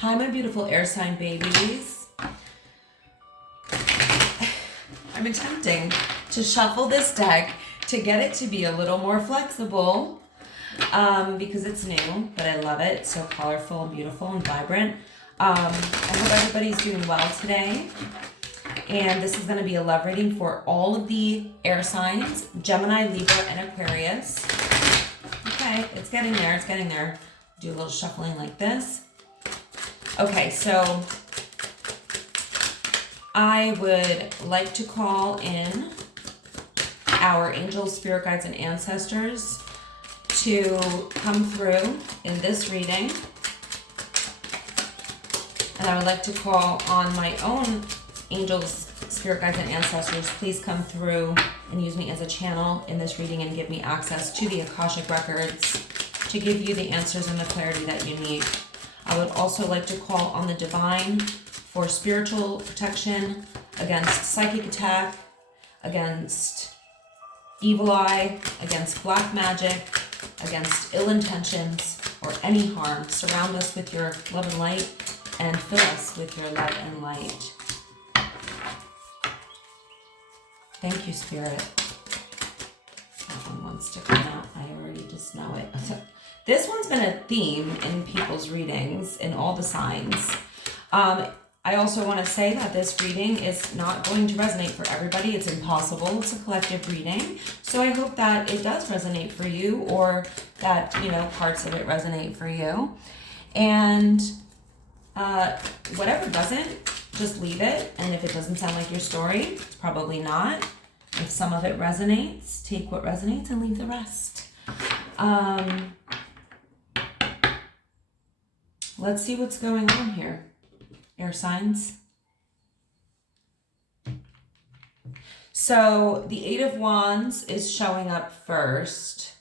Hi, my beautiful air sign babies. I'm attempting to shuffle this deck to get it to be a little more flexible because it's new, but I love it. It's so colorful and beautiful and vibrant. I hope everybody's doing well today. And this is going to be a love reading for all of the air signs, Gemini, Libra, and Aquarius. Okay, it's getting there, it's getting there. Do a little shuffling like this. Okay, so I would like to call in our angels, spirit guides, and ancestors to come through in this reading. And I would like to call on my own angels, spirit guides, and ancestors. Please come through and use me as a channel in this reading and give me access to the Akashic records to give you the answers and the clarity that you need. I would also like to call on the divine for spiritual protection against psychic attack, against evil eye, against black magic, against ill intentions, or any harm. Surround us with your love and light and fill us with your love and light. Thank you, Spirit. That one wants to come out. I already just know it. This one's been a theme in people's readings in all the signs. I also want to say that this reading is not going to resonate for everybody. It's impossible. It's a collective reading. So I hope that it does resonate for you, or that, you know, parts of it resonate for you. And whatever doesn't, just leave it. And if it doesn't sound like your story, it's probably not. If some of it resonates, take what resonates and leave the rest. Let's see what's going on here, air signs. So the Eight of Wands is showing up first.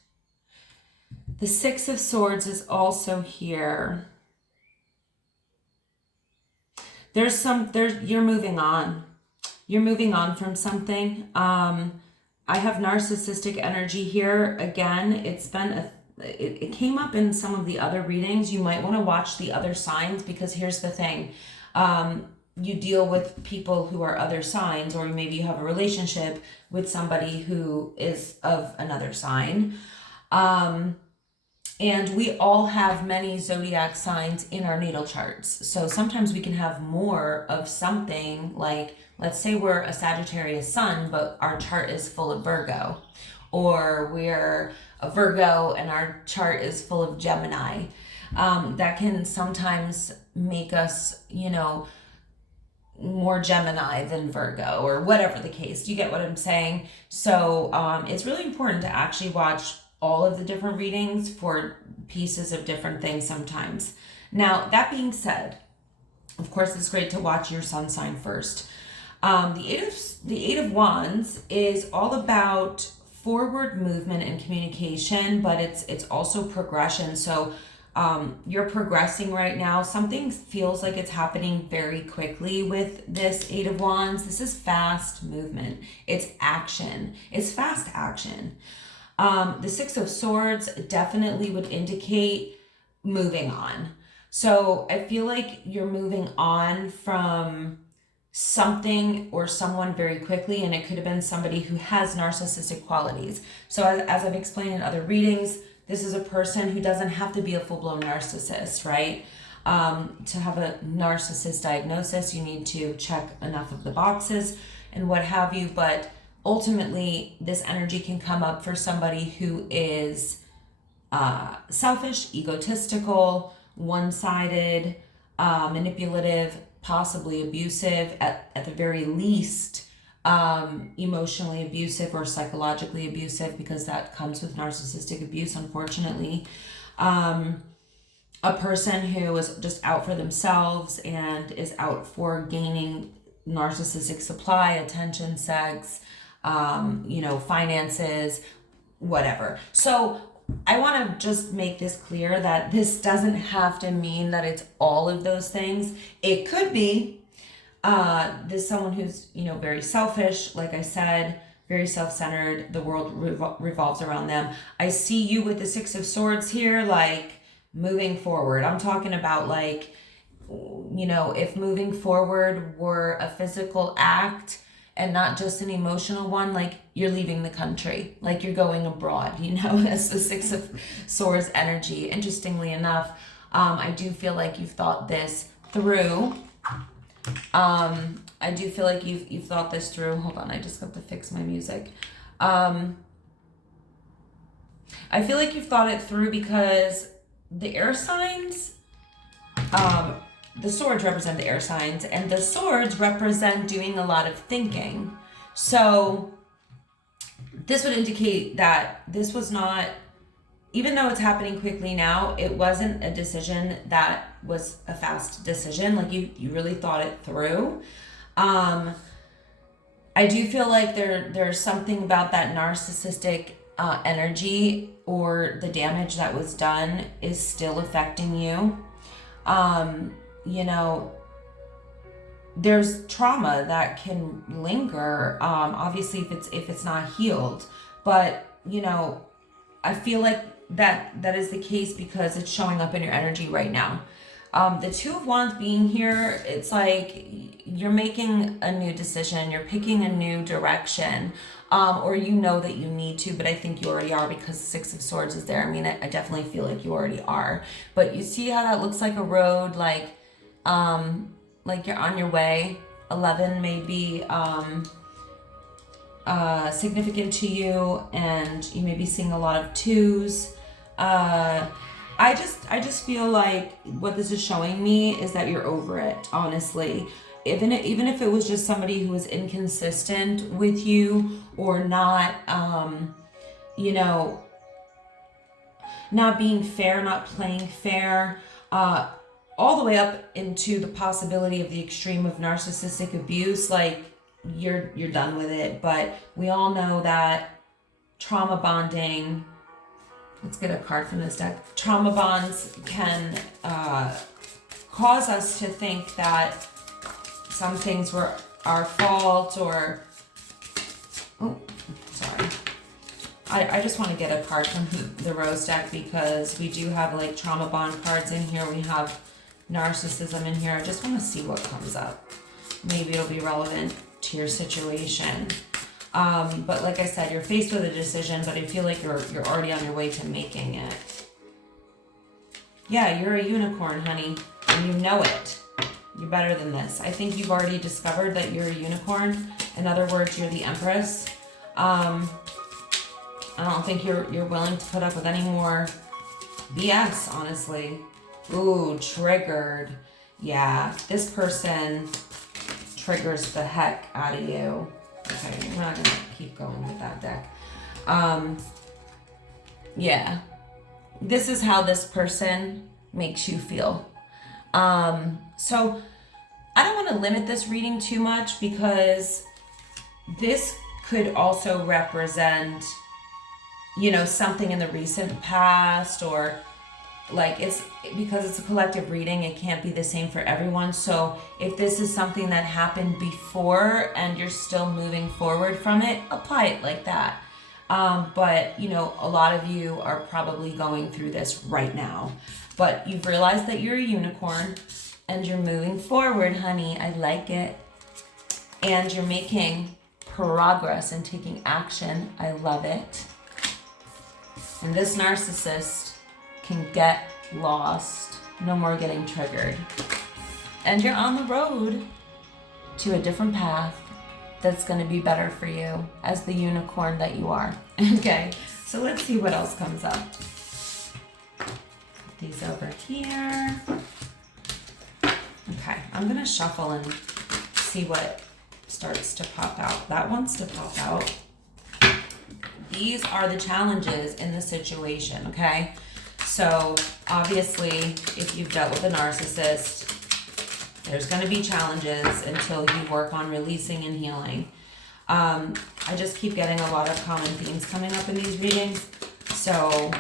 The Six of Swords is also here. You're moving on. You're moving on from something. I have narcissistic energy here. Again, it came up in some of the other readings. You might want to watch the other signs, because here's the thing. You deal with people who are other signs, or maybe you have a relationship with somebody who is of another sign. And we all have many zodiac signs in our natal charts. So sometimes we can have more of something, like, let's say we're a Sagittarius sun, but our chart is full of Virgo. Or we're a Virgo and our chart is full of Gemini. That can sometimes make us, you know, more Gemini than Virgo, or whatever the case. You get what I'm saying? So it's really important to actually watch all of the different readings for pieces of different things sometimes. Now, that being said, of course, it's great to watch your sun sign first. The Eight of Wands is all about forward movement and communication, but it's also progression. So you're progressing right now. Something feels like it's happening very quickly with this Eight of Wands. This is fast movement. It's action. It's fast action. The Six of Swords definitely would indicate moving on. So I feel like you're moving on from something or someone very quickly, and it could have been somebody who has narcissistic qualities. So as I've explained in other readings, this is a person who doesn't have to be a full-blown narcissist, right? To have a narcissist diagnosis, you need to check enough of the boxes and what have you, but ultimately this energy can come up for somebody who is selfish, egotistical, one-sided, manipulative, possibly abusive, at the very least, emotionally abusive or psychologically abusive, because that comes with narcissistic abuse, unfortunately. A person who is just out for themselves and is out for gaining narcissistic supply, attention, sex, finances, whatever. So I want to just make this clear that this doesn't have to mean that it's all of those things. It could be this someone who's, very selfish, like I said, very self-centered. The world revolves around them. I see you with the Six of Swords here, like moving forward. I'm talking about like you know, if moving forward were a physical act and not just an emotional one, like you're leaving the country, like you're going abroad, you know, as the Six of Swords energy. Interestingly enough, I do feel like you've thought this through. I do feel like you've thought this through. Hold on, I just got to fix my music. I feel like you've thought it through because the air signs, the swords represent the air signs, and the swords represent doing a lot of thinking. So this would indicate that this was not, even though it's happening quickly now, it wasn't a decision that was a fast decision. Like you really thought it through. I do feel like there's something about that narcissistic energy, or the damage that was done is still affecting you. You know, there's trauma that can linger, obviously if it's not healed, but you know, I feel like that is the case because it's showing up in your energy right now. The Two of Wands being here, it's like you're making a new decision, you're picking a new direction, or you know that you need to, but I think you already are because the Six of Swords is there. I mean, I definitely feel like you already are, but you see how that looks like a road, like you're on your way. 11 may be significant to you, and you may be seeing a lot of twos. I just feel like what this is showing me is that you're over it, honestly. Even if it was just somebody who was inconsistent with you, or not, you know, not being fair, not playing fair, all the way up into the possibility of the extreme of narcissistic abuse, like you're done with it. But we all know that trauma bonding, let's get a card from this deck. Trauma bonds can cause us to think that some things were our fault, or, oh, sorry. I just want to get a card from the Rose deck because we do have like trauma bond cards in here. We have narcissism in here. I just want to see what comes up. Maybe it'll be relevant to your situation. But like I said, you're faced with a decision, but I feel like you're already on your way to making it. Yeah, you're a unicorn, honey, and you know it. You're better than this. I think you've already discovered that you're a unicorn. In other words, you're the Empress. I don't think you're willing to put up with any more BS, honestly. Ooh, triggered. Yeah, this person triggers the heck out of you. Okay, we're not gonna keep going with that deck. Yeah, this is how this person makes you feel. So I don't want to limit this reading too much because this could also represent, you know, something in the recent past, or like it's because it's a collective reading, it can't be the same for everyone. So if this is something that happened before and you're still moving forward from it, apply it like that. But you know, a lot of you are probably going through this right now, but you've realized that you're a unicorn and you're moving forward, honey. I like it. And you're making progress and taking action. I love it. And this narcissist can get lost. No more getting triggered. And you're on the road to a different path that's going to be better for you as the unicorn that you are. Okay, so let's see what else comes up. Put these over here. Okay, I'm going to shuffle and see what starts to pop out. That wants to pop out. These are the challenges in the situation, okay? So obviously, if you've dealt with a narcissist, there's going to be challenges until you work on releasing and healing. I just keep getting a lot of common themes coming up in these readings. So,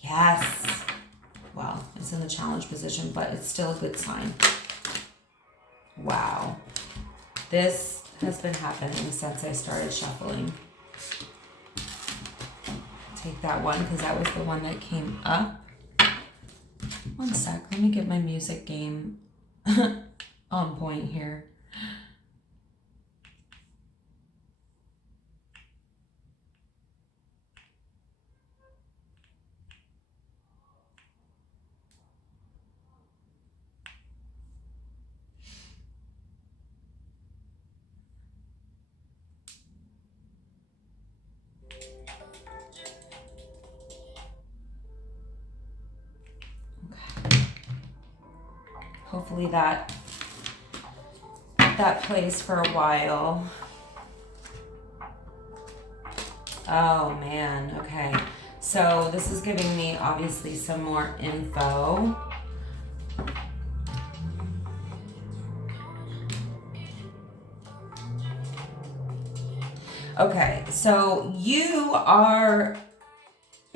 yes. Well, it's in the challenge position, but it's still a good sign. Wow. This has been happening since I started shuffling. Take that one because that was the one that came up. One sec, let me get my music game on point here. Hopefully that plays for a while. Oh man, okay. So this is giving me obviously some more info. Okay, so you are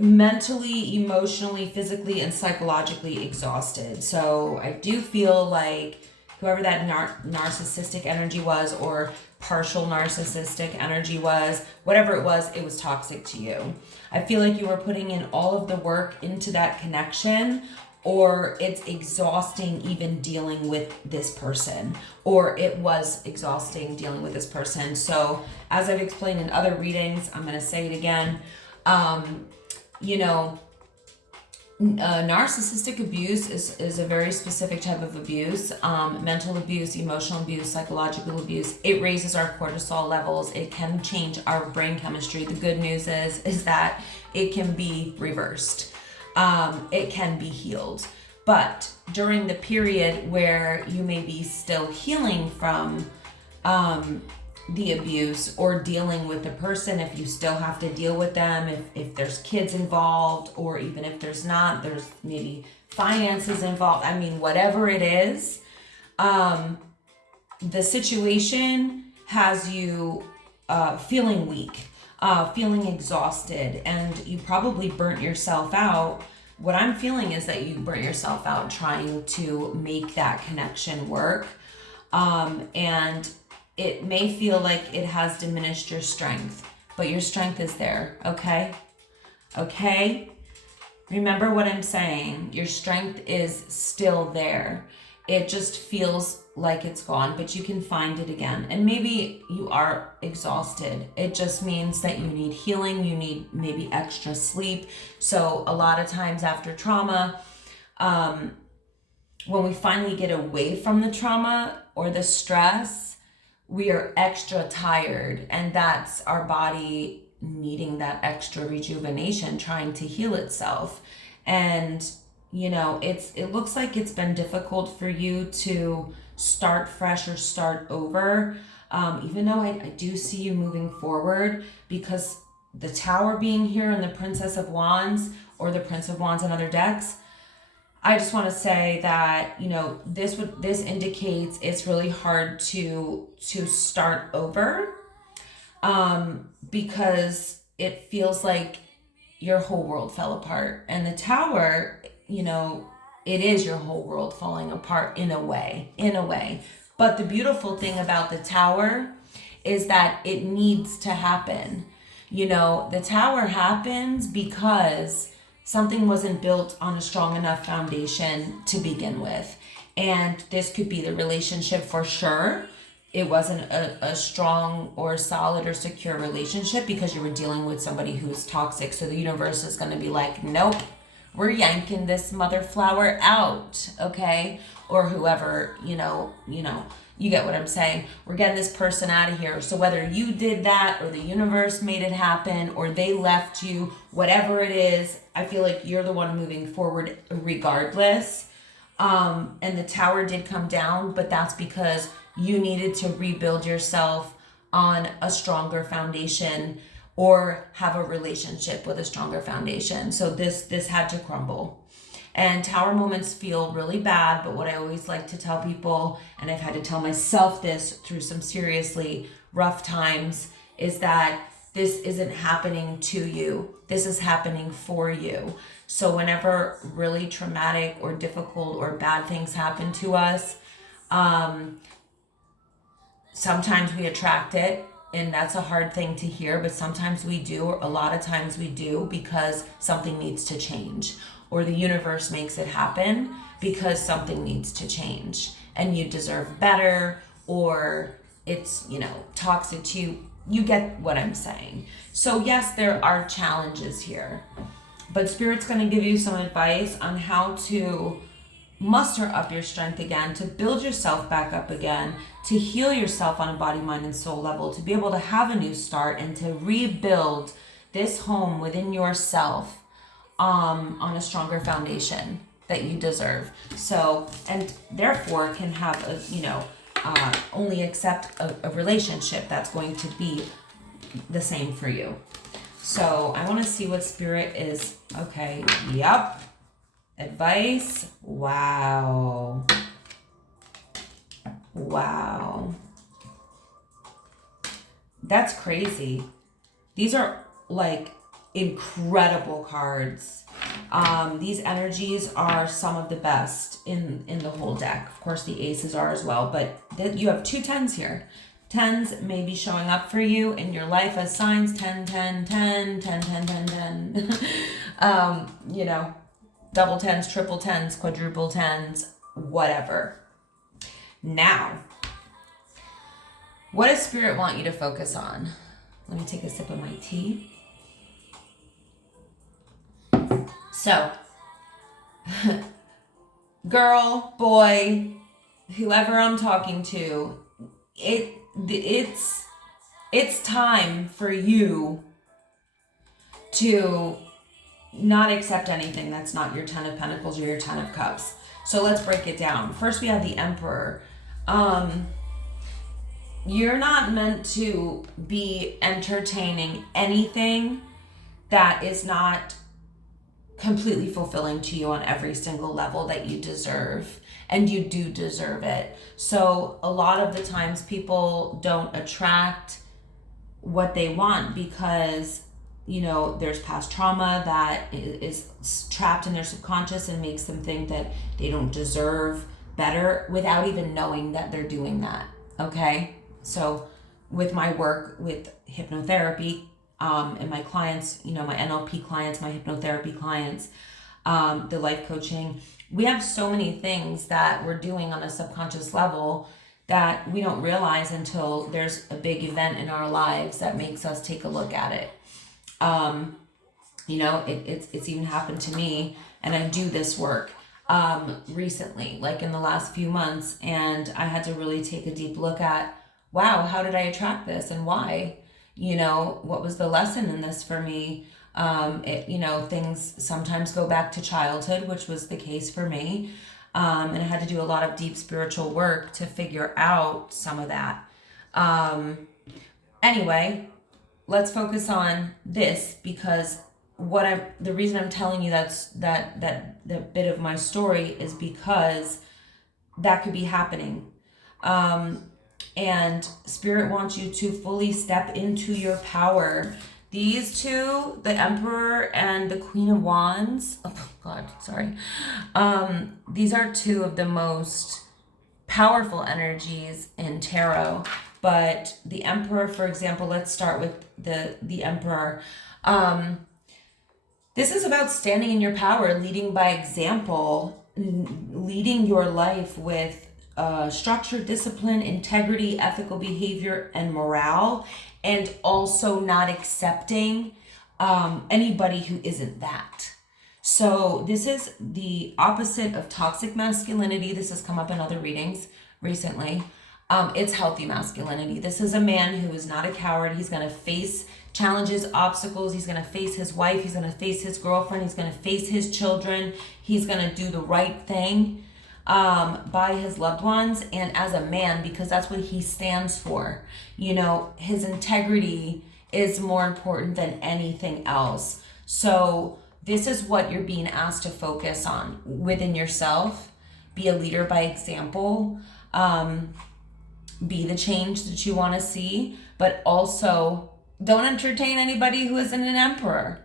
mentally, emotionally, physically, and psychologically exhausted. So I do feel like whoever that narcissistic energy was, or partial narcissistic energy was, whatever it was toxic to you. I feel like you were putting in all of the work into that connection, or it's exhausting even dealing with this person, or it was exhausting dealing with this person. So as I've explained in other readings, I'm going to say it again. Narcissistic abuse is a very specific type of abuse. Mental abuse, emotional abuse, psychological abuse. It raises our cortisol levels. It can change our brain chemistry. The good news is that it can be reversed. It can be healed. But during the period where you may be still healing from the abuse or dealing with the person, if you still have to deal with them, if there's kids involved, or even if there's not, there's maybe finances involved, I mean, whatever it is, the situation has you feeling weak, feeling exhausted, and you probably burnt yourself out. What I'm feeling is that you burnt yourself out trying to make that connection work, and it may feel like it has diminished your strength, but your strength is there, okay? Okay? Remember what I'm saying. Your strength is still there. It just feels like it's gone, but you can find it again. And maybe you are exhausted. It just means that you need healing. You need maybe extra sleep. So a lot of times after trauma, when we finally get away from the trauma or the stress, we are extra tired, and that's our body needing that extra rejuvenation, trying to heal itself. And it looks like it's been difficult for you to start fresh or start over, even though I do see you moving forward, because the Tower being here and the Princess of Wands, or the Prince of Wands and other decks, I just want to say that, this indicates it's really hard to start over, because it feels like your whole world fell apart. And the Tower, it is your whole world falling apart in a way. But the beautiful thing about the Tower is that it needs to happen. The Tower happens because something wasn't built on a strong enough foundation to begin with. And this could be the relationship for sure. It wasn't a strong or solid or secure relationship because you were dealing with somebody who's toxic. So the universe is going to be like, nope, we're yanking this mother flower out, okay? Or whoever, you get what I'm saying. We're getting this person out of here. So whether you did that, or the universe made it happen, or they left you, whatever it is, I feel like you're the one moving forward regardless. And the Tower did come down, but that's because you needed to rebuild yourself on a stronger foundation, or have a relationship with a stronger foundation. So this had to crumble. And Tower moments feel really bad, but what I always like to tell people, and I've had to tell myself this through some seriously rough times, is that this isn't happening to you. This is happening for you. So whenever really traumatic or difficult or bad things happen to us, sometimes we attract it, and that's a hard thing to hear, but sometimes we do, or a lot of times we do, because something needs to change. or the universe makes it happen because something needs to change and you deserve better, or it's, toxic to you. You get what I'm saying. So yes, there are challenges here, but Spirit's going to give you some advice on how to muster up your strength again, to build yourself back up again, to heal yourself on a body, mind, and soul level, to be able to have a new start and to rebuild this home within yourself on a stronger foundation that you deserve. So, and therefore can have only accept a relationship that's going to be the same for you. So I want to see what Spirit is. Okay, yep. Advice. Wow. That's crazy. These are like incredible cards. These energies are some of the best in the whole deck. Of course, the aces are as well, but you have 2 10s here. 10s may be showing up for you in your life as signs. 10, 10, 10, 10, 10, 10, 10. Double 10s, triple 10s, quadruple 10s, whatever. Now, what does Spirit want you to focus on? Let me take a sip of my tea. So, girl, boy, whoever I'm talking to, it's time for you to not accept anything that's not your 10 of Pentacles or your 10 of Cups. So let's break it down. First, we have the Emperor. You're not meant to be entertaining anything that is not completely fulfilling to you on every single level that you deserve. And you do deserve it. So a lot of the times people don't attract what they want because there's past trauma that is trapped in their subconscious and makes them think that they don't deserve better without even knowing that they're doing that. Okay? So with my work with hypnotherapy, and my clients, my NLP clients, my hypnotherapy clients, the life coaching, we have so many things that we're doing on a subconscious level that we don't realize until there's a big event in our lives that makes us take a look at it. It's even happened to me, and I do this work recently, like in the last few months, and I had to really take a deep look at, wow, how did I attract this and why? What was the lesson in this for me? Things sometimes go back to childhood, which was the case for me. And I had to do a lot of deep spiritual work to figure out some of that. Anyway, let's focus on this because the reason I'm telling you that bit of my story is because that could be happening. And Spirit wants you to fully step into your power. These two, the Emperor and the Queen of Wands, oh God, sorry. These are two of the most powerful energies in tarot. But the Emperor, for example, let's start with the Emperor. This is about standing in your power, leading by example, leading your life with structure, discipline, integrity, ethical behavior, and morale, and also not accepting anybody who isn't that. So this is the opposite of toxic masculinity. This has come up in other readings recently. It's healthy masculinity. This is a man who is not a coward. He's going to face challenges, obstacles. He's going to face his wife. He's going to face his girlfriend. He's going to face his children. He's going to do the right thing by his loved ones and as a man, because that's what he stands for. His integrity is more important than anything else. So this is what you're being asked to focus on within yourself. Be a leader by example. Be the change that you want to see, but also don't entertain anybody who isn't an emperor.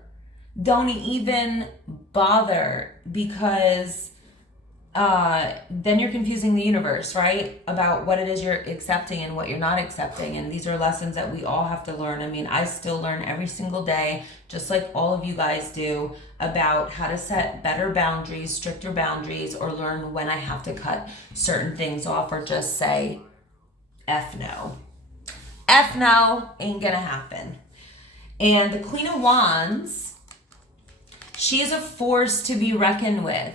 Don't even bother, because then you're confusing the universe, right? About what it is you're accepting and what you're not accepting. And these are lessons that we all have to learn. I mean, I still learn every single day, just like all of you guys do, about how to set better boundaries, stricter boundaries, or learn when I have to cut certain things off or just say, F no. F no, ain't gonna happen. And the Queen of Wands, she is a force to be reckoned with.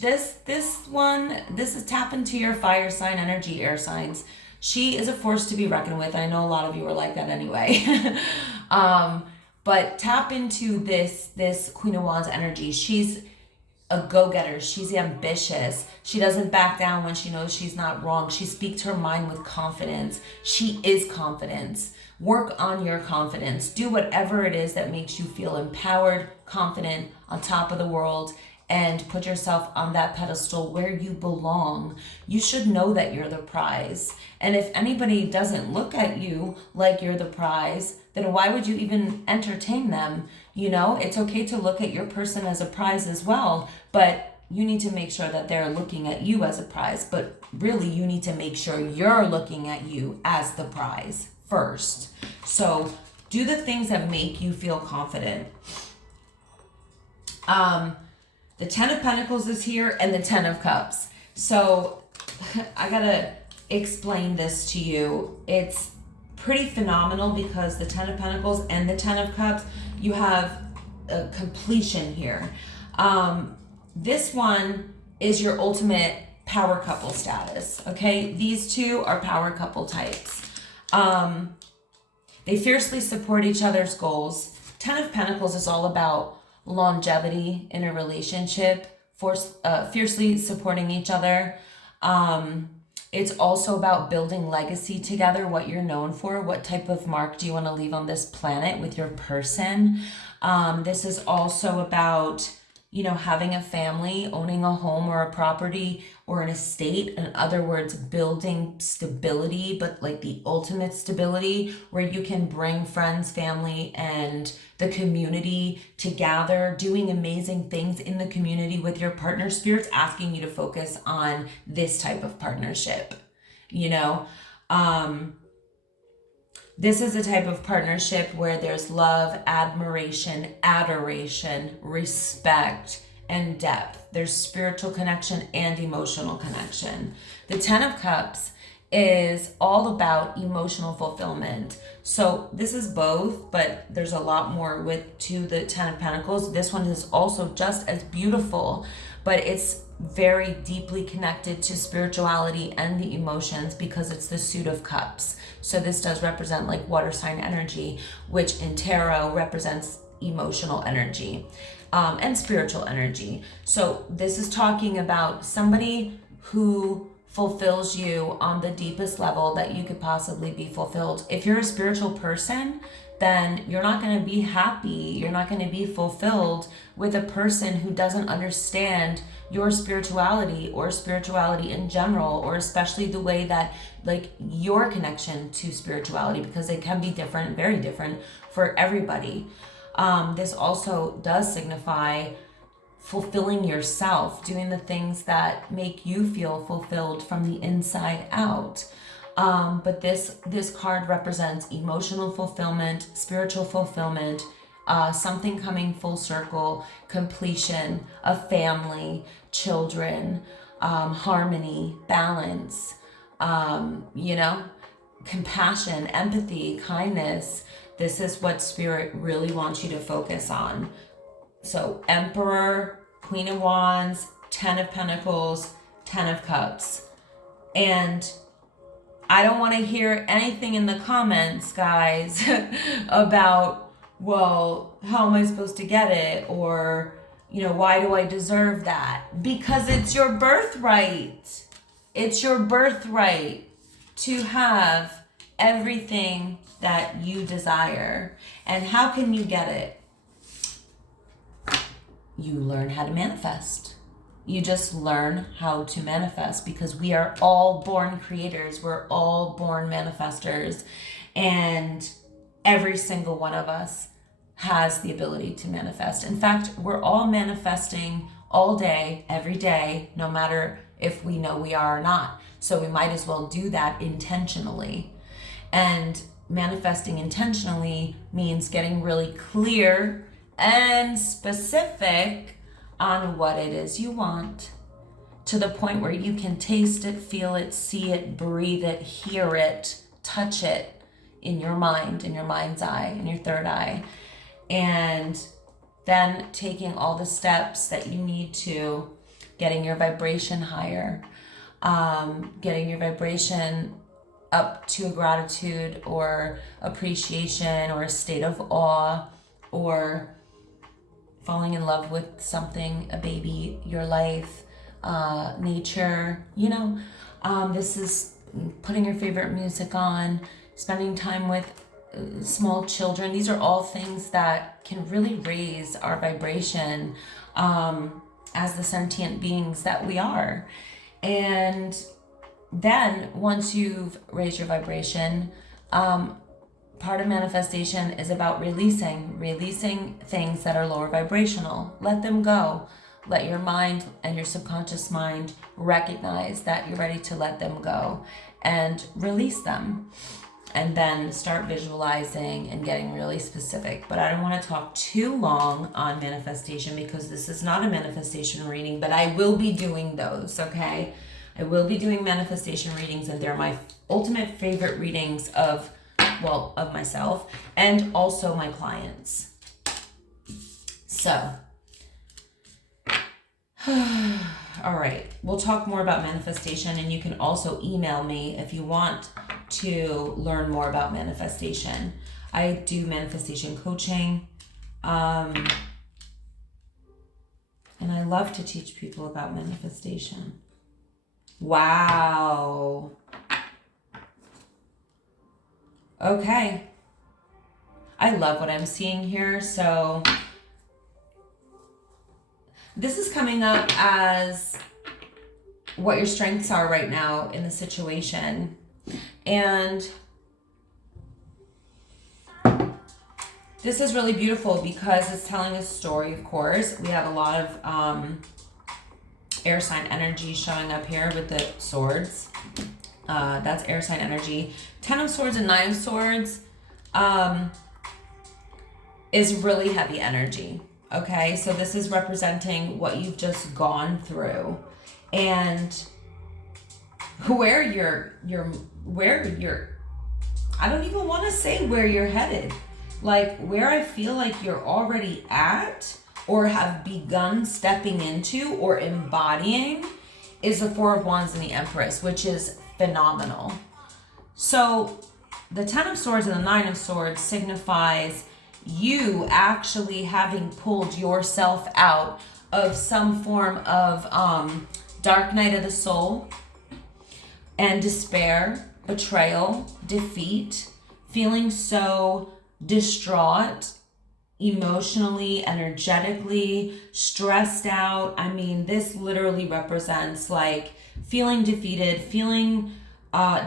This is tap into your fire sign energy, air signs. She is a force to be reckoned with. I know a lot of you are like that anyway. But tap into this Queen of Wands energy. She's a go-getter. She's ambitious. She doesn't back down when she knows she's not wrong. She speaks her mind with confidence. She is confidence. Work on your confidence. Do whatever it is that makes you feel empowered, confident, on top of the world, and put yourself on that pedestal where you belong. You should know that you're the prize. And if anybody doesn't look at you like you're the prize, then why would you even entertain them? You know, it's okay to look at your person as a prize as well, but you need to make sure that they're looking at you as a prize. But really, you need to make sure you're looking at you as the prize first. So do the things that make you feel confident. The Ten of Pentacles is here and the Ten of Cups. So I gotta explain this to you. It's pretty phenomenal because the Ten of Pentacles and the Ten of Cups, you have a completion here. This one is your ultimate power couple status, okay? These two are power couple types. They fiercely support each other's goals. Ten of Pentacles is all about longevity in a relationship, fiercely supporting each other. It's also about building legacy together, what you're known for, what type of mark do you want to leave on this planet with your person. This is also about, you know, having a family, owning a home or a property or an estate. In other words, building stability, but like the ultimate stability where you can bring friends, family, and the community together, doing amazing things in the community with your partner. Spirit's asking you to focus on this type of partnership, you know? This is a type of partnership where there's love, admiration, adoration, respect, and depth. There's spiritual connection and emotional connection. The Ten of Cups is all about emotional fulfillment. So this is both, but there's a lot more to the Ten of Pentacles. This one is also just as beautiful, but it's very deeply connected to spirituality and the emotions because it's the Suit of Cups. So this does represent like water sign energy, which in tarot represents emotional energy and spiritual energy. So this is talking about somebody who fulfills you on the deepest level that you could possibly be fulfilled. If you're a spiritual person, then you're not going to be happy, you're not going to be fulfilled with a person who doesn't understand your spirituality or spirituality in general, or especially the way that like your connection to spirituality, because it can be different, very different for everybody. This also does signify fulfilling yourself, doing the things that make you feel fulfilled from the inside out. But this card represents emotional fulfillment, spiritual fulfillment, something coming full circle, completion, a family, children, harmony, balance, you know, compassion, empathy, kindness. This is what Spirit really wants you to focus on. So Emperor, Queen of Wands, Ten of Pentacles, Ten of Cups. And I don't want to hear anything in the comments, guys, about, well, how am I supposed to get it? Or, you know, why do I deserve that? Because it's your birthright. It's your birthright to have everything that you desire. And how can you get it? You learn how to manifest. You just learn how to manifest, because we are all born creators. We're all born manifestors. And every single one of us has the ability to manifest. In fact, we're all manifesting all day, every day, no matter if we know we are or not. So we might as well do that intentionally. And manifesting intentionally means getting really clear and specific on what it is you want, to the point where you can taste it, feel it, see it, breathe it, hear it, touch it in your mind, in your mind's eye, in your third eye. And then taking all the steps that you need to, getting your vibration higher, getting your vibration up to a gratitude or appreciation or a state of awe, or falling in love with something, a baby, your life, nature, this is putting your favorite music on, spending time with small children. These are all things that can really raise our vibration as the sentient beings that we are. And then once you've raised your vibration, part of manifestation is about releasing things that are lower vibrational. Let them go. Let your mind and your subconscious mind recognize that you're ready to let them go and release them. And then start visualizing and getting really specific. But I don't want to talk too long on manifestation, because this is not a manifestation reading, but I will be doing those, okay? I will be doing manifestation readings, and they're my ultimate favorite readings of myself and also my clients. So, all right, we'll talk more about manifestation, and you can also email me if you want to learn more about manifestation. I do manifestation coaching, and I love to teach people about manifestation. Wow. Okay. I love what I'm seeing here. So this is coming up as what your strengths are right now in the situation. And this is really beautiful because it's telling a story, of course. We have a lot of air sign energy showing up here with the swords. That's air sign energy. 10 of Swords and 9 of Swords is really heavy energy. Okay, so this is representing what you've just gone through, and where you're I don't even want to say where you're headed. Like, where I feel like you're already at or have begun stepping into or embodying is the Four of Wands and the Empress, which is phenomenal. So the 10 of Swords and the 9 of Swords signifies you actually having pulled yourself out of some form of dark night of the soul and despair, betrayal, defeat, feeling so distraught, emotionally, energetically, stressed out. I mean, this literally represents like feeling defeated, feeling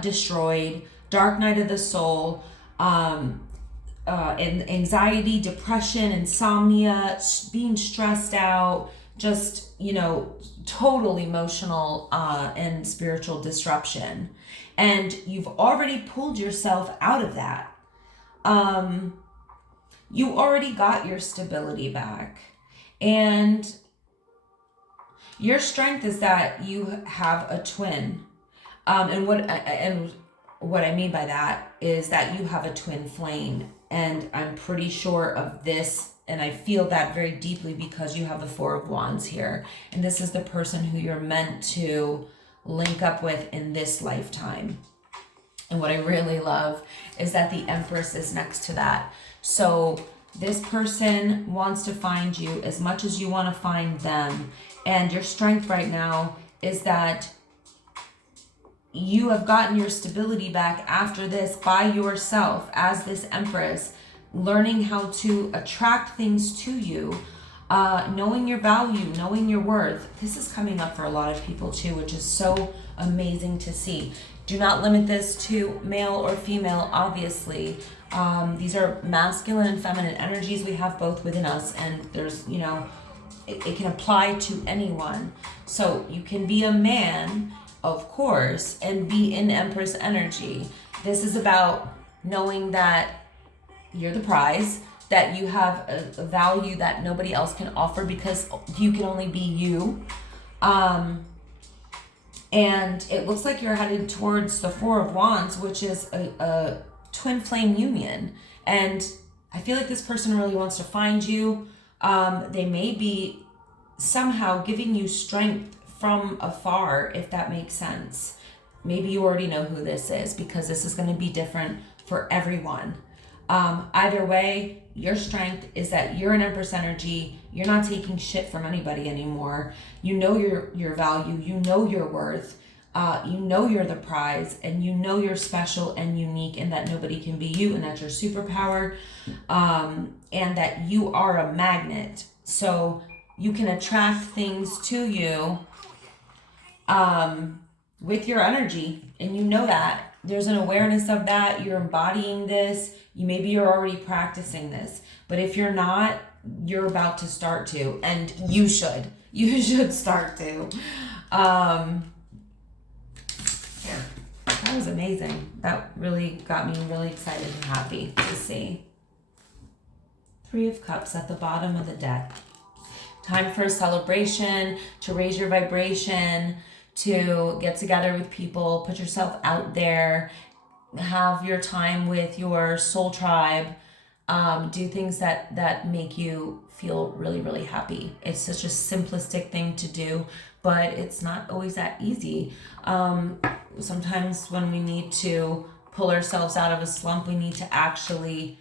destroyed, dark night of the soul, and anxiety, depression, insomnia, being stressed out, just, total emotional and spiritual disruption. And you've already pulled yourself out of that. You already got your stability back. And your strength is that you have a twin. And what I mean by that is that you have a twin flame. And I'm pretty sure of this, and I feel that very deeply because you have the Four of Wands here. And this is the person who you're meant to link up with in this lifetime. And what I really love is that the Empress is next to that. So this person wants to find you as much as you want to find them. And your strength right now is that you have gotten your stability back after this by yourself as this Empress, learning how to attract things to you, knowing your value, knowing your worth. This is coming up for a lot of people too, which is so amazing to see. Do not limit this to male or female, obviously. These are masculine and feminine energies. We have both within us, and there's, it can apply to anyone. So you can be a man, of course, and be in Empress energy. This is about knowing that you're the prize, that you have a value that nobody else can offer because you can only be you. And it looks like you're headed towards the Four of Wands, which is a twin flame union. And I feel like this person really wants to find you. They may be somehow giving you strength from afar, if that makes sense. Maybe you already know who this is because this is going to be different for everyone. Either way, your strength is that you're an Empress energy. You're not taking shit from anybody anymore. You know your value. You know your worth. You know you're the prize, and you know you're special and unique, and that nobody can be you, and that's your superpower, and that you are a magnet. So you can attract things to you with your energy, and you know that. There's an awareness of that. You're embodying this. Maybe you're already practicing this, but if you're not, you're about to start to, and you should start to. That was amazing. That really got me really excited and happy to see. Three of Cups at the bottom of the deck. Time for a celebration, to raise your vibration, to get together with people, put yourself out there, have your time with your soul tribe, do things that make you feel really, really happy. It's such a simplistic thing to do, but it's not always that easy. Sometimes when we need to pull ourselves out of a slump, we need to actually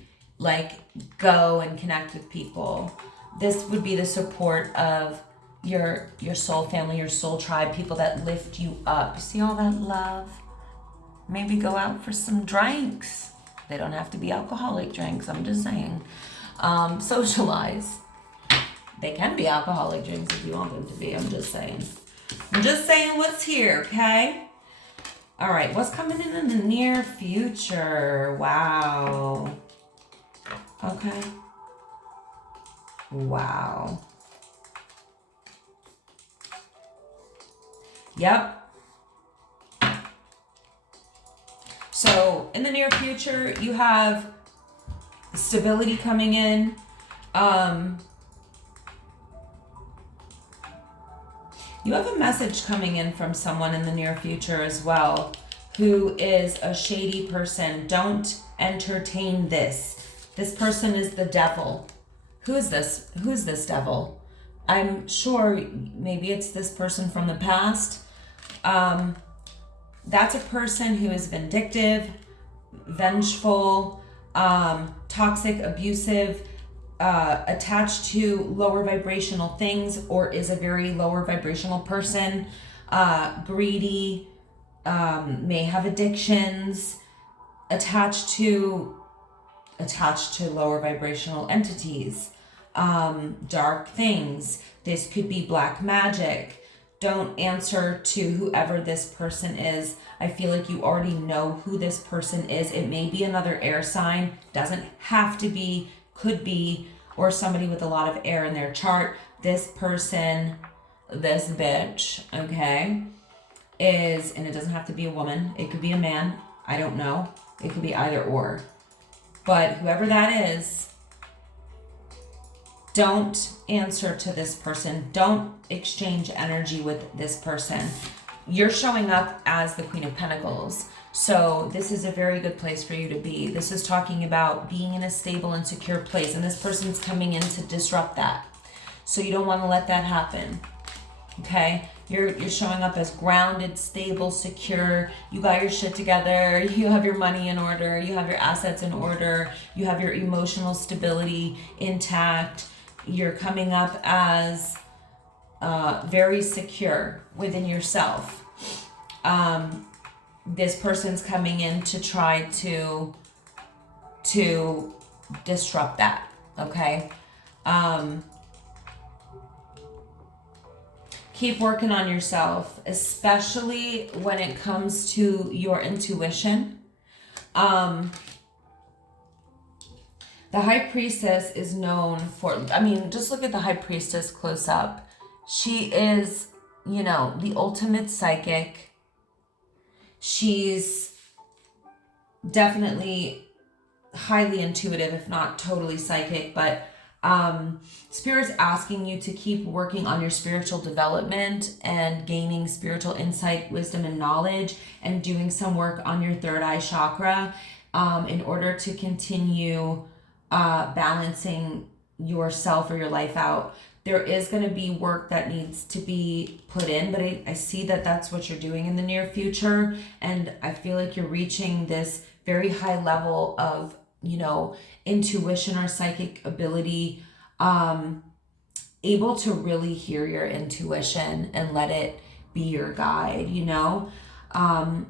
go and connect with people. This would be the support of your soul family, your soul tribe, people that lift you up. You see all that love? Maybe go out for some drinks. They don't have to be alcoholic drinks, I'm just saying. Socialize. They can be alcoholic drinks if you want them to be, I'm just saying. I'm just saying what's here, okay? All right, what's coming in the near future? Wow. Okay. Wow. Yep. So in the near future, you have stability coming in. You have a message coming in from someone in the near future as well, who is a shady person. Don't entertain this. This person is the devil. Who is this? Who's this devil? I'm sure maybe it's this person from the past. That's a person who is vindictive, vengeful, toxic, abusive, attached to lower vibrational things, or is a very lower vibrational person, greedy, may have addictions, attached to lower vibrational entities, dark things. This could be black magic. Don't answer to whoever this person is. I feel like you already know who this person is. It may be another air sign, doesn't have to be, could be, or somebody with a lot of air in their chart. This person, this bitch, okay, is, and it doesn't have to be a woman, it could be a man, I don't know. It could be either or. But whoever that is, don't answer to this person. Don't exchange energy with this person. You're showing up as the Queen of Pentacles. So this is a very good place for you to be. This is talking about being in a stable and secure place. And this person's coming in to disrupt that. So you don't want to let that happen. Okay? You're showing up as grounded, stable, secure. You got your shit together. You have your money in order. You have your assets in order. You have your emotional stability intact. You're coming up as very secure within yourself. This person's coming in to try to disrupt that, okay? Keep working on yourself, especially when it comes to your intuition. The High Priestess is known for, I mean, just look at the High Priestess close up. She is, you know, the ultimate psychic. She's definitely highly intuitive, if not totally psychic, but Spirit's asking you to keep working on your spiritual development and gaining spiritual insight, wisdom, and knowledge, and doing some work on your third eye chakra in order to continue balancing yourself or your life out. There is going to be work that needs to be put in, but I see that that's what you're doing in the near future, and I feel like you're reaching this very high level of, you know, intuition or psychic ability, able to really hear your intuition and let it be your guide, you know.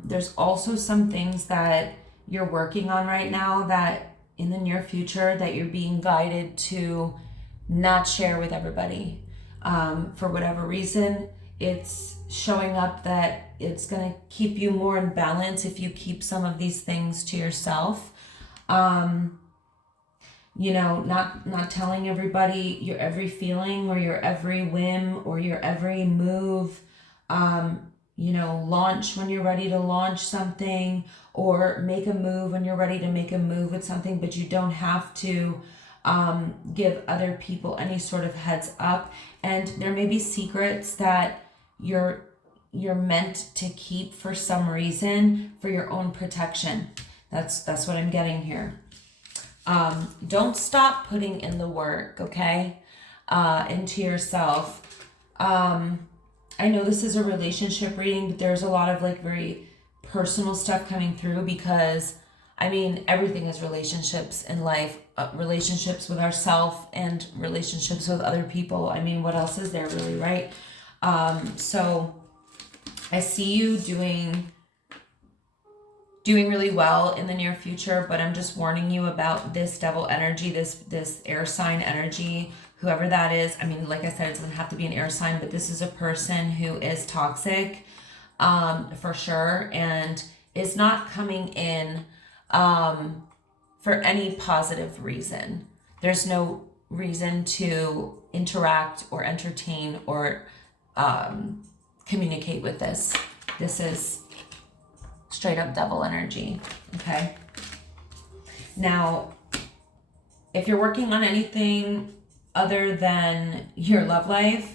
There's also some things that you're working on right now that in the near future that you're being guided to not share with everybody. For whatever reason, it's showing up that it's going to keep you more in balance if you keep some of these things to yourself. You know, not telling everybody your every feeling or your every whim or your every move. You know, launch when you're ready to launch something, or make a move when you're ready to make a move with something, but you don't have to give other people any sort of heads up. And there may be secrets that you're meant to keep for some reason for your own protection. That's what I'm getting here. Don't stop putting in the work, okay? Into yourself. I know this is a relationship reading, but there's a lot of like very personal stuff coming through, because I mean, everything is relationships in life, relationships with ourselves and relationships with other people. I mean, what else is there really, right? So I see you doing really well in the near future, but I'm just warning you about this devil energy, this air sign energy, whoever that is. I mean, like I said, it doesn't have to be an air sign, but this is a person who is toxic, for sure, and is not coming in for any positive reason. There's no reason to interact or entertain or communicate with this. This is straight up devil energy, okay? Now, if you're working on anything other than your love life,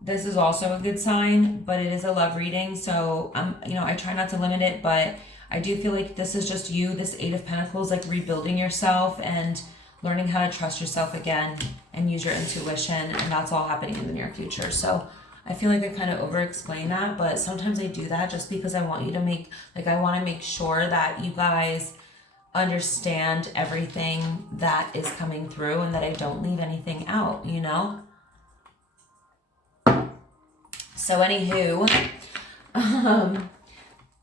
this is also a good sign, but it is a love reading, so you know, I try not to limit it, but I do feel like this is just you, this Eight of Pentacles, like rebuilding yourself and learning how to trust yourself again and use your intuition, and that's all happening in the near future. So I feel like I kind of over-explain that, but sometimes I do that just because I want you to make, like, I want to make sure that you guys understand everything that is coming through and that I don't leave anything out, you know? So anywho,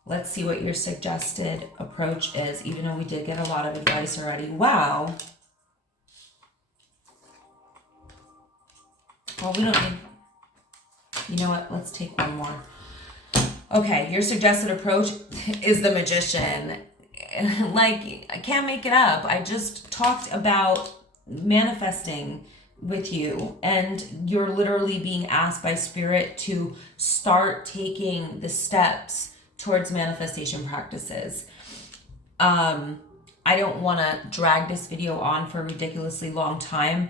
let's see what your suggested approach is, even though we did get a lot of advice already. Wow. Well, we don't need... You know what? Let's take one more. Okay, your suggested approach is the Magician. Like, I can't make it up. I just talked about manifesting with you, and you're literally being asked by Spirit to start taking the steps towards manifestation practices. I don't want to drag this video on for a ridiculously long time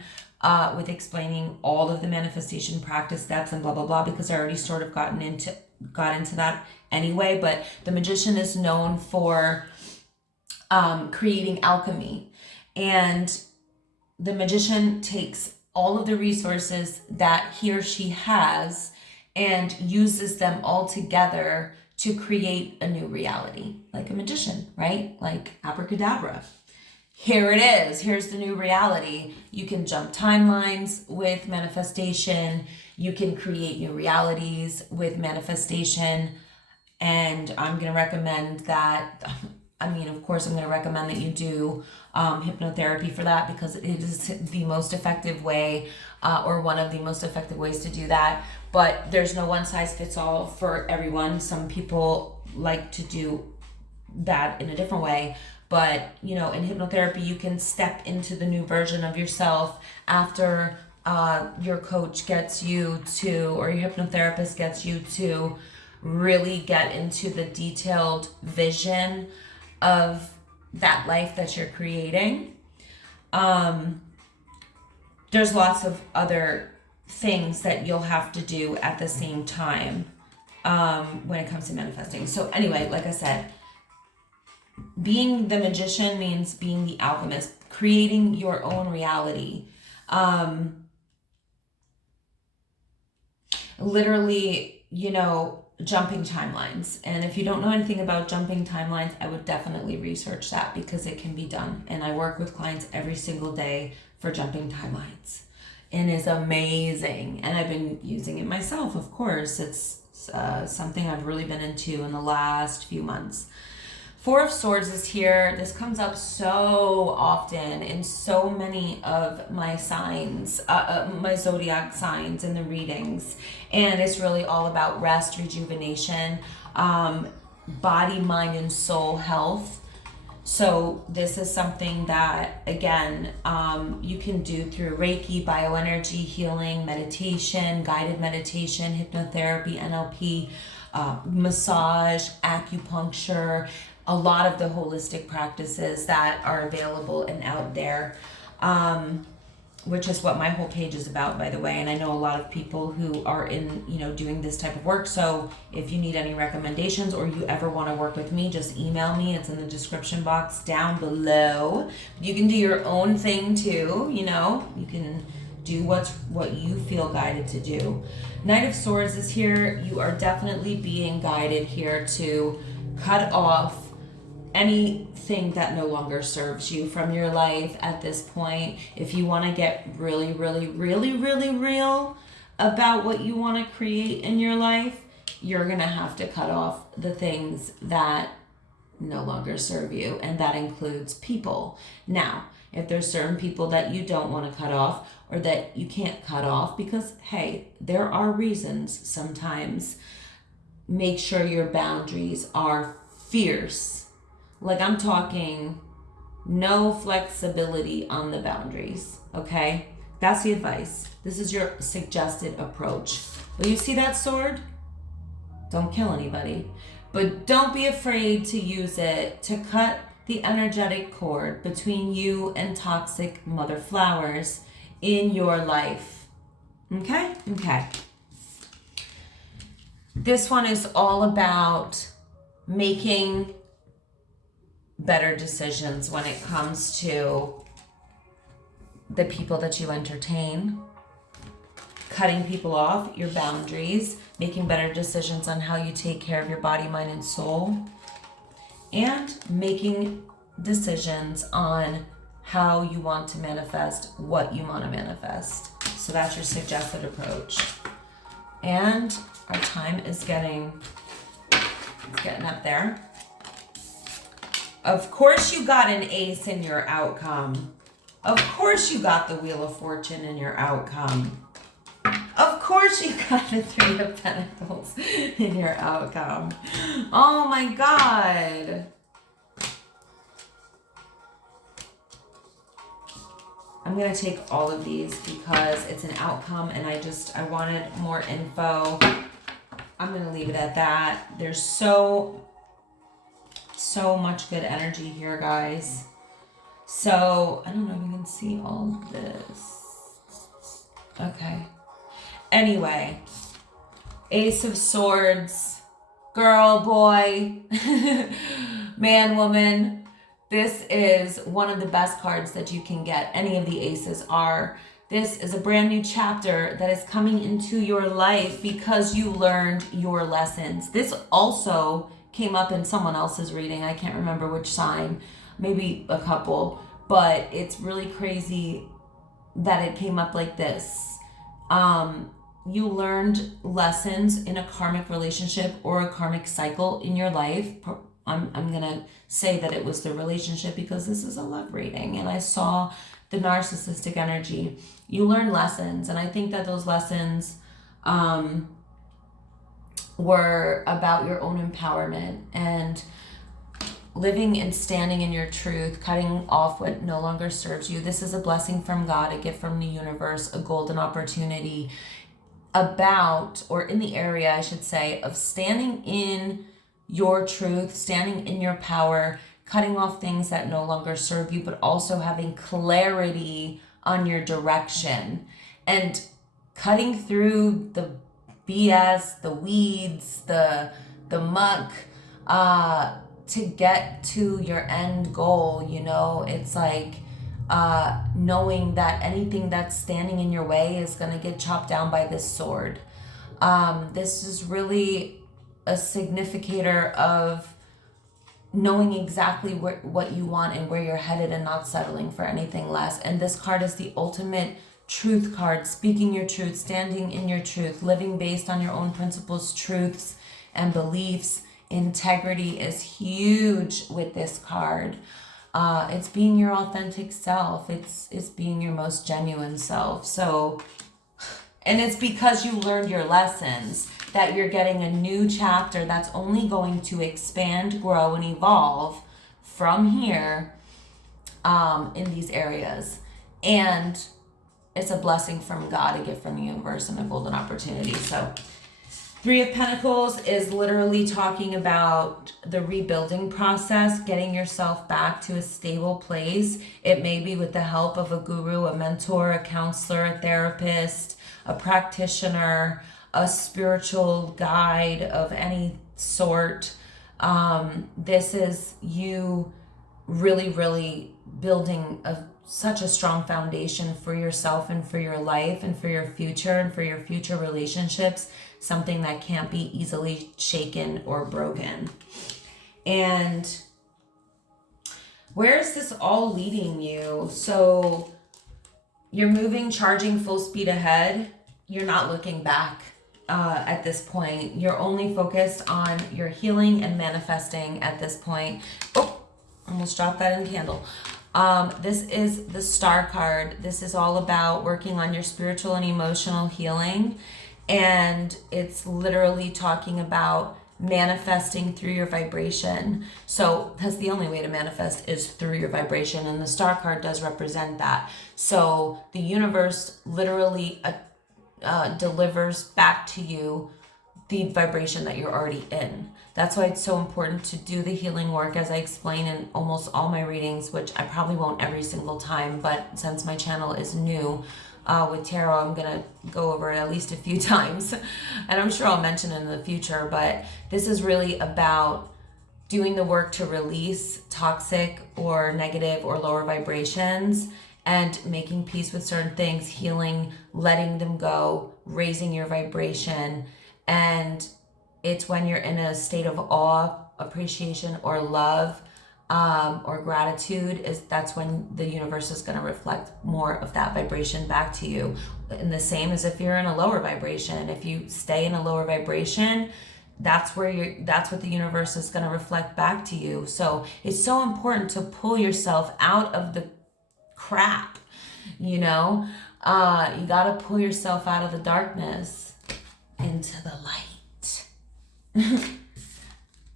with explaining all of the manifestation practice steps and blah blah blah, because I already sort of got into that anyway. But the Magician is known for creating alchemy, and the Magician takes all of the resources that he or she has and uses them all together to create a new reality, like a magician, right? Like abracadabra. Here it is. Here's the new reality. You can jump timelines with manifestation. You can create new realities with manifestation. And I'm going to recommend that, I mean, of course, I'm going to recommend that you do hypnotherapy for that, because it is the most effective way, or one of the most effective ways to do that. But there's no one size fits all for everyone. Some people like to do that in a different way. But, you know, in hypnotherapy, you can step into the new version of yourself after your coach gets you to, or your hypnotherapist gets you to really get into the detailed vision of that life that you're creating. There's lots of other things that you'll have to do at the same time when it comes to manifesting. So anyway, like I said, being the magician means being the alchemist, creating your own reality. Literally, you know, jumping timelines. And if you don't know anything about jumping timelines, I would definitely research that because it can be done. And I work with clients every single day for jumping timelines. And it's amazing. And I've been using it myself, of course. It's something I've really been into in the last few months. Four of Swords is here. This comes up so often in so many of my signs, my zodiac signs in the readings. And it's really all about rest, rejuvenation, body, mind, and soul health. So this is something that, again, you can do through Reiki, bioenergy, healing, meditation, guided meditation, hypnotherapy, NLP, massage, acupuncture, a lot of the holistic practices that are available and out there, which is what my whole page is about, by the way. And I know a lot of people who are in, you know, doing this type of work. So if you need any recommendations or you ever want to work with me, just email me. It's in the description box down below. You can do your own thing too, you know. You can do what you feel guided to do. Knight of Swords is here. You are definitely being guided here to cut off anything that no longer serves you from your life at this point. If you want to get really, really, really, really real about what you want to create in your life, you're going to have to cut off the things that no longer serve you, and that includes people. Now, if there's certain people that you don't want to cut off or that you can't cut off, because hey, there are reasons sometimes, make sure your boundaries are fierce. Like, I'm talking no flexibility on the boundaries, okay? That's the advice. This is your suggested approach. Will you see that sword? Don't kill anybody. But don't be afraid to use it to cut the energetic cord between you and toxic mother flowers in your life. Okay? Okay. This one is all about making better decisions when it comes to the people that you entertain, cutting people off, your boundaries, making better decisions on how you take care of your body, mind, and soul, and making decisions on how you want to manifest what you want to manifest. So that's your suggested approach. And our time is getting up there. Of course you got an ace in your outcome. Of course you got the Wheel of Fortune in your outcome. Of course you got the Three of Pentacles in your outcome. Oh my God. I'm going to take all of these because it's an outcome and I wanted more info. I'm going to leave it at that. There's so much good energy here, guys. So I don't know if you can see all of this. Okay. Anyway, Ace of Swords, girl, boy, man, woman. This is one of the best cards that you can get. Any of the aces are. This is a brand new chapter that is coming into your life because you learned your lessons. This also came up in someone else's reading. I can't remember which sign, maybe a couple, but it's really crazy that it came up like this. You learned lessons in a karmic relationship or a karmic cycle in your life. I'm gonna say that it was the relationship because this is a love reading and I saw the narcissistic energy. You learn lessons, and I think that those lessons were about your own empowerment. And living and standing in your truth, cutting off what no longer serves you. This is a blessing from God, a gift from the universe, a golden opportunity about, or in the area, I should say, of standing in your truth, standing in your power, cutting off things that no longer serve you, but also having clarity on your direction and cutting through the BS, the weeds, the muck, to get to your end goal. You know, it's like knowing that anything that's standing in your way is going to get chopped down by this sword. This is really a significator of knowing exactly what you want and where you're headed and not settling for anything less. And this card is the ultimate truth card, speaking your truth, standing in your truth, living based on your own principles, truths, and beliefs. Integrity is huge with this card. It's being your authentic self. It's being your most genuine self. So, and it's because you learned your lessons that you're getting a new chapter that's only going to expand, grow, and evolve from here in these areas. And it's a blessing from God, a gift from the universe, and a golden opportunity. So 3 of Pentacles is literally talking about the rebuilding process, getting yourself back to a stable place. It may be with the help of a guru, a mentor, a counselor, a therapist, a practitioner, a spiritual guide of any sort. This is you really, really building such a strong foundation for yourself and for your life and for your future and for your future relationships, something that can't be easily shaken or broken. And where is this all leading you? So you're moving, charging full speed ahead. You're not looking back at this point. You're only focused on your healing and manifesting at this point. Oh, almost dropped that in the candle. This is the Star card. This is all about working on your spiritual and emotional healing. And it's literally talking about manifesting through your vibration. So that's the only way to manifest, is through your vibration. And the Star card does represent that. So the universe literally delivers back to you the vibration that you're already in. That's why it's so important to do the healing work, as I explain in almost all my readings, which I probably won't every single time, but since my channel is new with tarot, I'm gonna go over it at least a few times, and I'm sure I'll mention it in the future. But this is really about doing the work to release toxic or negative or lower vibrations and making peace with certain things, healing, letting them go, raising your vibration. And it's when you're in a state of awe, appreciation, or love, or gratitude, that's when the universe is going to reflect more of that vibration back to you. And the same as if you're in a lower vibration. If you stay in a lower vibration, that's what the universe is going to reflect back to you. So it's so important to pull yourself out of the crap, you know? You got to pull yourself out of the darkness into the light.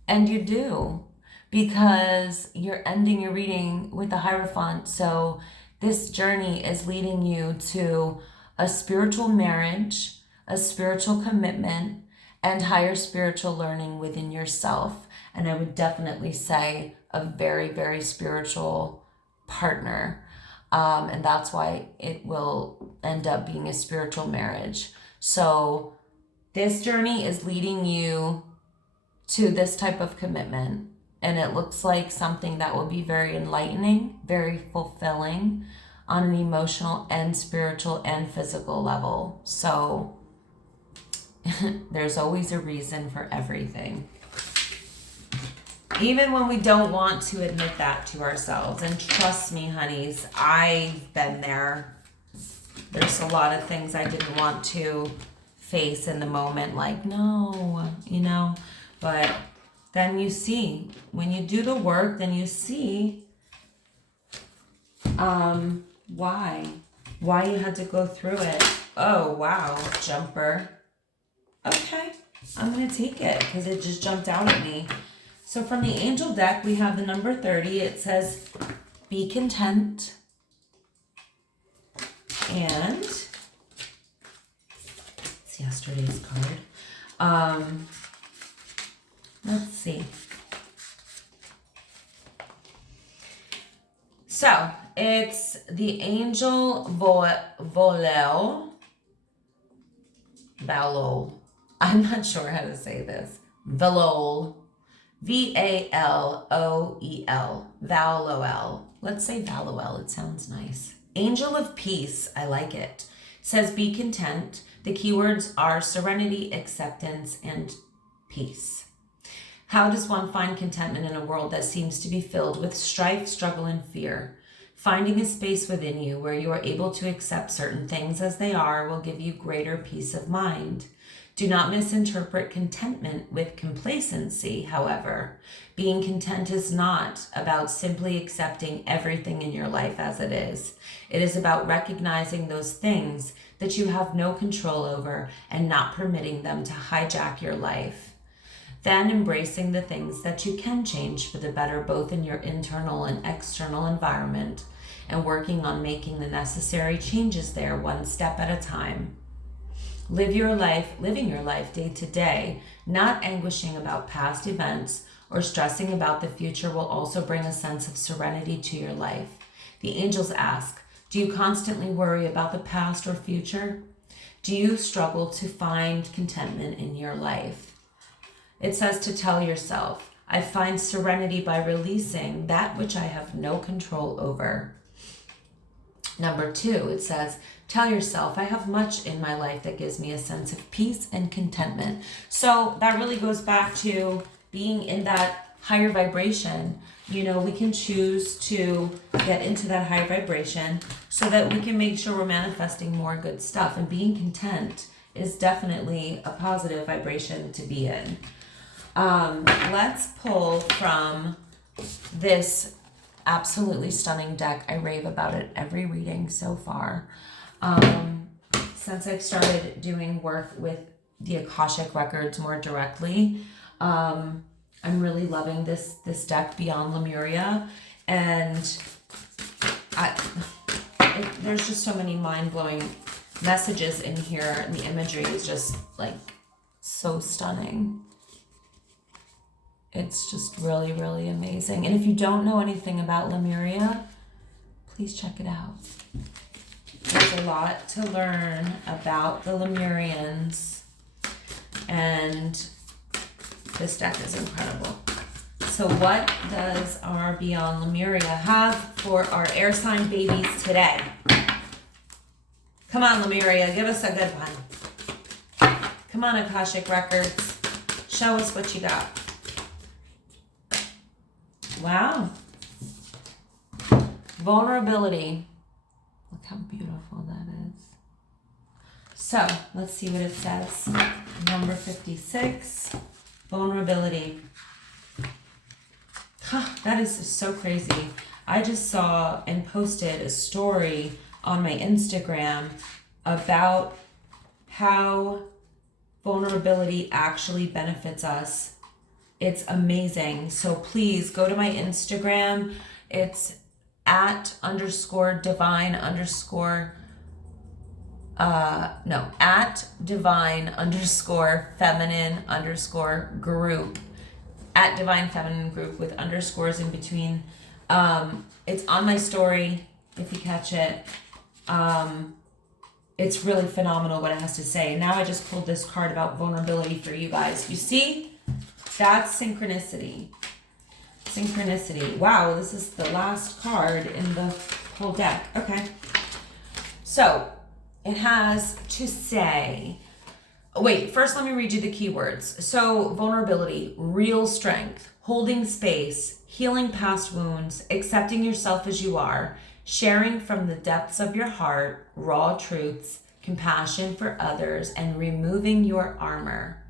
And you do, because you're ending your reading with the Hierophant. So this journey is leading you to a spiritual marriage, a spiritual commitment, and higher spiritual learning within yourself. And I would definitely say a very, very spiritual partner. And that's why it will end up being a spiritual marriage. So this journey is leading you to this type of commitment. And it looks like something that will be very enlightening, very fulfilling on an emotional and spiritual and physical level. So there's always a reason for everything. Even when we don't want to admit that to ourselves. And trust me, honeys, I've been there. There's a lot of things I didn't want to face in the moment, like, no, you know. But then you see, when you do the work, then you see why you had to go through it. Oh, wow, jumper. Okay, I'm going to take it because it just jumped out at me. So from the angel deck, we have the number 30. It says, be content. And it's yesterday's card. Let's see. So it's the angel Volel. I'm not sure how to say this. Valol. V-A-L-O-E-L. Valol. Let's say Valol. It sounds nice. Angel of Peace. I like it. Says be content. The keywords are serenity, acceptance, and peace. How does one find contentment in a world that seems to be filled with strife, struggle, and fear? Finding a space within you where you are able to accept certain things as they are will give you greater peace of mind. Do not misinterpret contentment with complacency, however. Being content is not about simply accepting everything in your life as it is. It is about recognizing those things that you have no control over and not permitting them to hijack your life. Then embracing the things that you can change for the better, both in your internal and external environment, and working on making the necessary changes there one step at a time. Living your life day to day, not anguishing about past events or stressing about the future, will also bring a sense of serenity to your life. The angels ask, do you constantly worry about the past or future? Do you struggle to find contentment in your life? It says to tell yourself, I find serenity by releasing that which I have no control over. Number 2, it says, tell yourself, I have much in my life that gives me a sense of peace and contentment. So that really goes back to being in that higher vibration. You know, we can choose to get into that higher vibration so that we can make sure we're manifesting more good stuff. And being content is definitely a positive vibration to be in. Let's pull from this absolutely stunning deck. I rave about it every reading so far. Since I've started doing work with the Akashic Records more directly, I'm really loving this deck, Beyond Lemuria, and there's just so many mind-blowing messages in here, and the imagery is just like so stunning. It's just really, really amazing. And if you don't know anything about Lemuria, please check it out. There's a lot to learn about the Lemurians, and this deck is incredible. So what does our Beyond Lemuria have for our air sign babies today? Come on, Lemuria, give us a good one. Come on, Akashic Records, show us what you got. Wow. Vulnerability. Look how beautiful that is. So let's see what it says. Number 56, vulnerability. That is so crazy. I just saw and posted a story on my Instagram about how vulnerability actually benefits us. It's amazing. So please go to my Instagram. It's at divine feminine group. At divine feminine group with underscores in between. It's on my story if you catch it. It's really phenomenal what it has to say. Now I just pulled this card about vulnerability for you guys. You see? That's synchronicity. Synchronicity. Wow, this is the last card in the whole deck. Okay. So, it has to say... Wait, first let me read you the keywords. So, vulnerability, real strength, holding space, healing past wounds, accepting yourself as you are, sharing from the depths of your heart, raw truths, compassion for others, and removing your armor.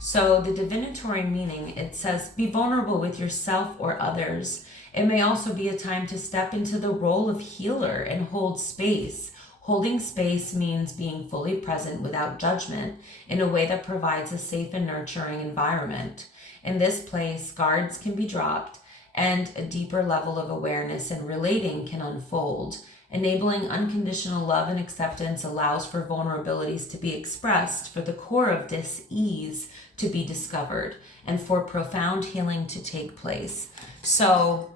So the divinatory meaning, it says, be vulnerable with yourself or others. It may also be a time to step into the role of healer and hold space. Holding space means being fully present without judgment in a way that provides a safe and nurturing environment. In this place, guards can be dropped and a deeper level of awareness and relating can unfold. Enabling unconditional love and acceptance allows for vulnerabilities to be expressed, for the core of dis-ease to be discovered, and for profound healing to take place. So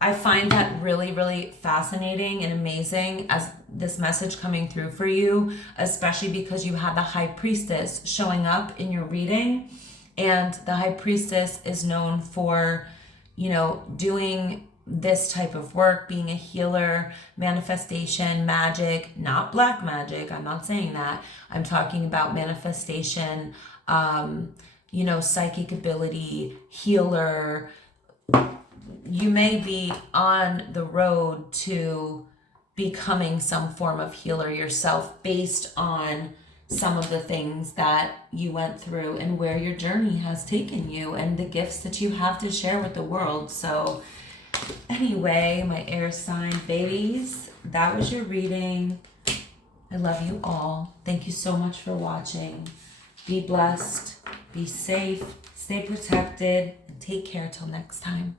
I find that really, really fascinating and amazing as this message coming through for you, especially because you have the High Priestess showing up in your reading. And the High Priestess is known for, doing this type of work, being a healer, manifestation, magic, not black magic. I'm not saying that. I'm talking about manifestation, psychic ability, healer. You may be on the road to becoming some form of healer yourself based on some of the things that you went through and where your journey has taken you and the gifts that you have to share with the world. So anyway, my air sign babies, that was your reading. I love you all. Thank you so much for watching. Be blessed, be safe, stay protected, and take care till next time.